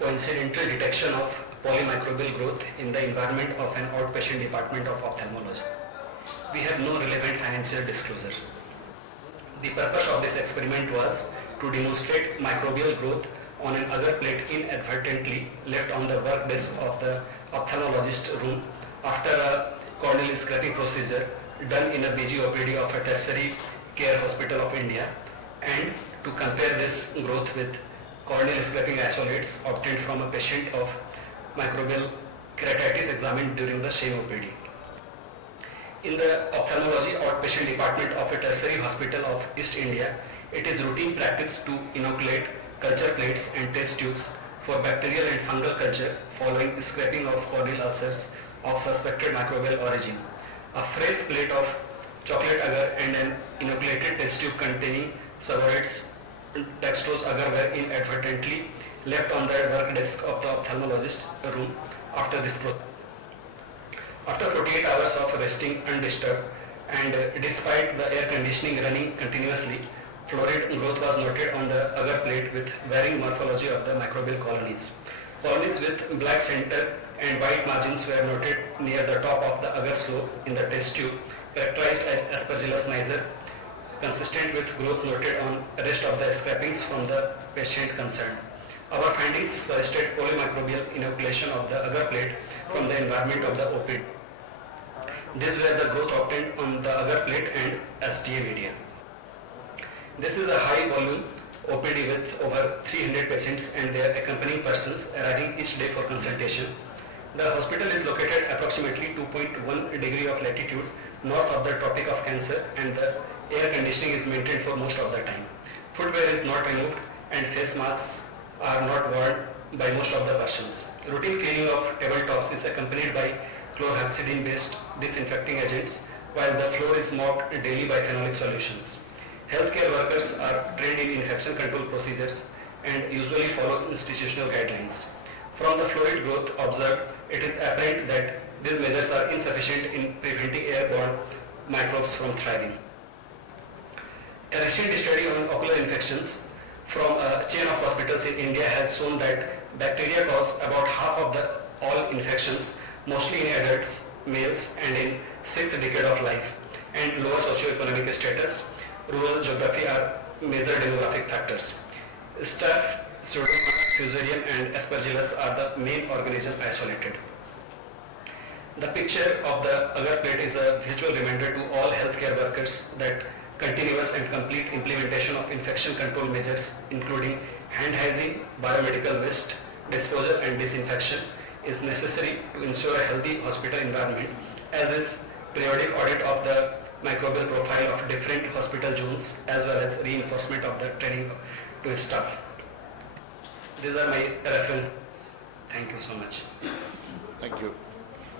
coincidental detection of polymicrobial growth in the environment of an outpatient department of ophthalmology. We have no relevant financial disclosure. The purpose of this experiment was to demonstrate microbial growth on an agar plate inadvertently left on the work desk of the ophthalmologist room after a corneal scraping procedure done in a BGOPD of a tertiary care hospital of India, and to compare this growth with corneal scraping isolates obtained from a patient of microbial keratitis examined during the same OPD. In the ophthalmology outpatient department of a tertiary hospital of East India, it is routine practice to inoculate culture plates and test tubes for bacterial and fungal culture following scraping of corneal ulcers of suspected microbial origin. A fresh plate of chocolate agar and an inoculated test tube containing Savorade's dextrose agar were inadvertently left on the work desk of the ophthalmologist's room after this process. After 48 hours of resting undisturbed and despite the air conditioning running continuously, florid growth was noted on the agar plate with varying morphology of the microbial colonies. Colonies with black center and white margins were noted near the top of the agar slope in the test tube, characterized as Aspergillus niger, consistent with growth noted on rest of the scrapings from the patient concerned. Our findings suggested polymicrobial inoculation of the agar plate from the environment of the OPD. These were the growth obtained on the agar plate and STA media. This is a high volume OPD with over 300 patients and their accompanying persons arriving each day for consultation. The hospital is located approximately 2.1 degree of latitude north of the Tropic of Cancer, and the air conditioning is maintained for most of the time. Footwear is not removed and face masks are not worn by most of the persons. Routine cleaning of tabletops is accompanied by chlorhexidine based disinfecting agents, while the floor is mopped daily by phenolic solutions. Healthcare workers are trained in infection control procedures and usually follow institutional guidelines. From the florid growth observed, it is apparent that these measures are insufficient in preventing airborne microbes from thriving. A recent study on ocular infections from a chain of hospitals in India has shown that bacteria cause about half of all infections, mostly in adults, males, and in 6th decade of life, and lower socioeconomic status. Rural geography are major demographic factors. Staph, Pseudomonas, Fusarium, and Aspergillus are the main organisms isolated. The picture of the agar plate is a visual reminder to all healthcare workers that continuous and complete implementation of infection control measures, including hand hygiene, biomedical waste, disposal, and disinfection, is necessary to ensure a healthy hospital environment, as is periodic audit of the microbial profile of different hospital zones, as well as reinforcement of the training to staff. These are my references. Thank you so much. Thank you.